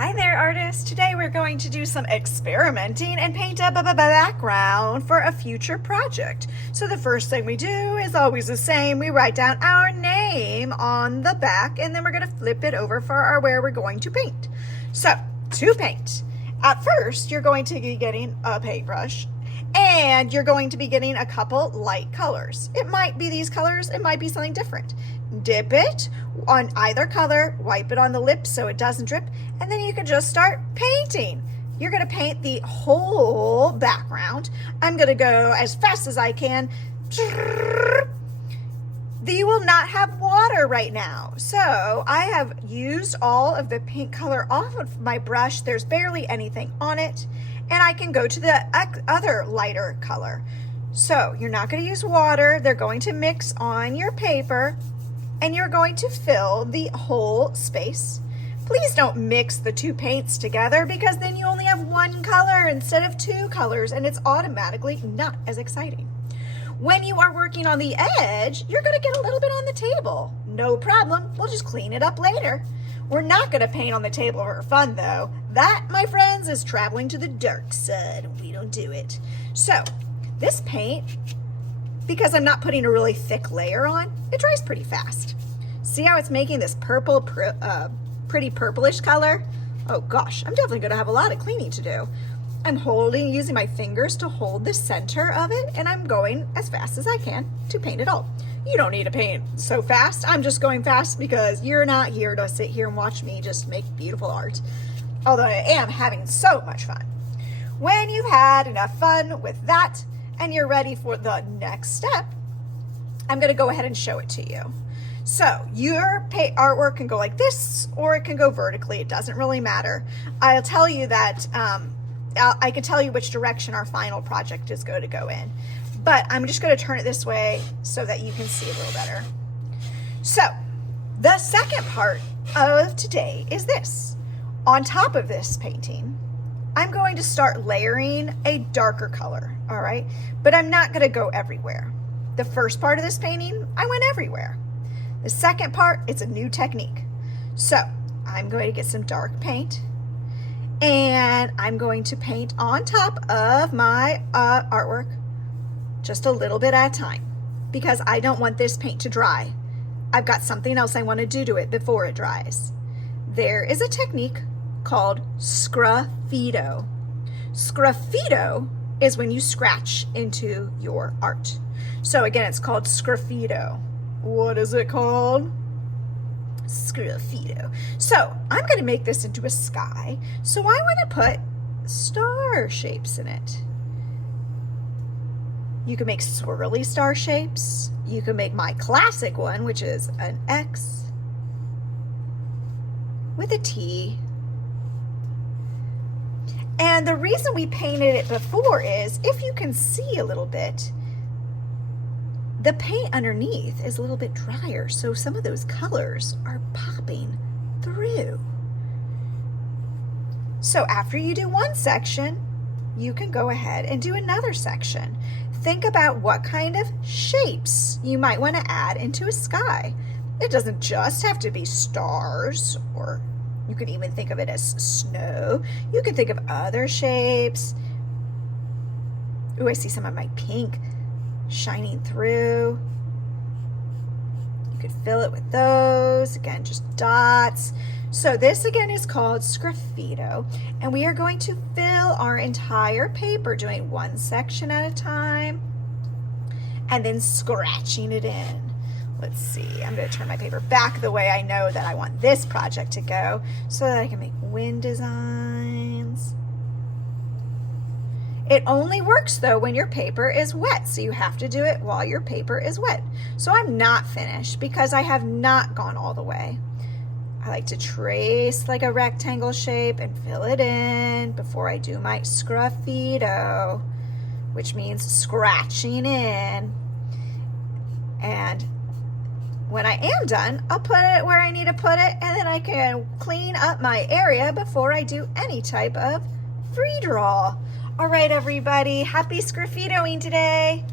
Hi there, artists. Today we're going to do some experimenting and paint a background for a future project. So the first thing we do is always the same. We write down our name on the back and then we're going to flip it over for where we're going to paint. So to paint, at first you're going to be getting a paintbrush and you're going to be getting a couple light colors. It might be these colors, it might be something different. Dip it on either color, wipe it on the lips so it doesn't drip, and then you can just start painting. You're going to paint the whole background. I'm going to go as fast as I can. You will not have water right now. So I have used all of the paint color off of my brush. There's barely anything on it. And I can go to the other lighter color. So you're not going to use water. They're going to mix on your paper. And you're going to fill the whole space. Please don't mix the two paints together because then you only have one color instead of two colors and it's automatically not as exciting. When you are working on the edge, you're going to get a little bit on the table. No problem, we'll just clean it up later. We're not going to paint on the table for fun though. That, my friends, is traveling to the dark side. We don't do it. So this paint, because I'm not putting a really thick layer on, it dries pretty fast. See how it's making this purple, pretty purplish color? Oh gosh, I'm definitely gonna have a lot of cleaning to do. I'm using my fingers to hold the center of it, and I'm going as fast as I can to paint it all. You don't need to paint so fast. I'm just going fast because you're not here to sit here and watch me just make beautiful art. Although I am having so much fun. When you've had enough fun with that, and you're ready for the next step, I'm gonna go ahead and show it to you. So your artwork can go like this, or it can go vertically. It doesn't really matter. I'll tell you that, I can tell you which direction our final project is going to go in. But I'm just gonna turn it this way so that you can see a little better. So the second part of today is this. On top of this painting, I'm going to start layering a darker color, all right? But I'm not gonna go everywhere. The first part of this painting, I went everywhere. The second part, it's a new technique. So I'm going to get some dark paint and I'm going to paint on top of my artwork just a little bit at a time because I don't want this paint to dry. I've got something else I want to do to it before it dries. There is a technique called Sgraffito. Sgraffito is when you scratch into your art. So again, it's called Sgraffito. What is it called? Sgraffito. So I'm going to make this into a sky. So I want to put star shapes in it. You can make swirly star shapes. You can make my classic one, which is an X with a T. And the reason we painted it before is, if you can see a little bit, the paint underneath is a little bit drier, so some of those colors are popping through. So after you do one section, you can go ahead and do another section. Think about what kind of shapes you might want to add into a sky. It doesn't just have to be stars, or you can even think of it as snow. You can think of other shapes. Ooh, I see some of my pink shining through. You could fill it with those. Again, just dots. So this again is called Sgraffito, and we are going to fill our entire paper doing one section at a time and then scratching it in. Let's see, I'm going to turn my paper back the way I know that I want this project to go so that I can make wind designs. It only works though when your paper is wet, so you have to do it while your paper is wet. So I'm not finished because I have not gone all the way. I like to trace like a rectangle shape and fill it in before I do my Sgraffito, which means scratching in. And when I am done, I'll put it where I need to put it, and then I can clean up my area before I do any type of free draw. All right, everybody, happy Sgraffitoing today.